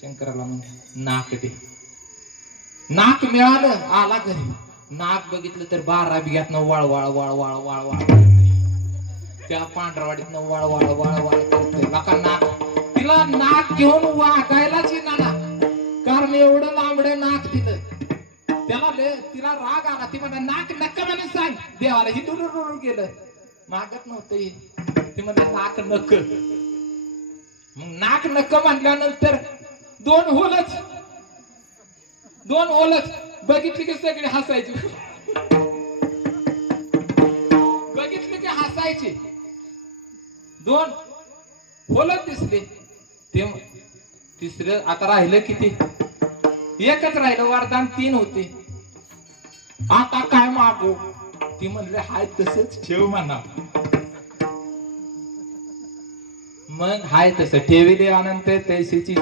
शंकराला म्हणजे नाक दे. नाक मिळालं, आला घरी. नाक बघितलं तर 12 बिघ्यातनं वळ वळ वळ वळ वळ वळ. त्या पांढरवाडीतनं वळ वळ वळ वळ करतोय. नका नाक, तिला नाक घेऊन वागायलाच येईना, कारण एवढं लांबडं नाक दिलं त्याला. तिला राग आला. ती म्हणा नाक नक्क म्हणून सांग देवाला. ही डुडुर गेलं, मागत नव्हतं. ती म्हणा नाक नक. मग नाक नक म्हटल्यानंतर दोन होलच बघितली की सगळे हसायचे. बघितली की हसायचे. दोन होलच दिसले. ते तिसरं आता राहिलं किती? एकच राहिलं. वरदान 3 होते. आता काय मागू? ती म्हणले हाय तसंच ठेव म्हणा. मग हाय तसं ठेवी देवानंतर तैसीची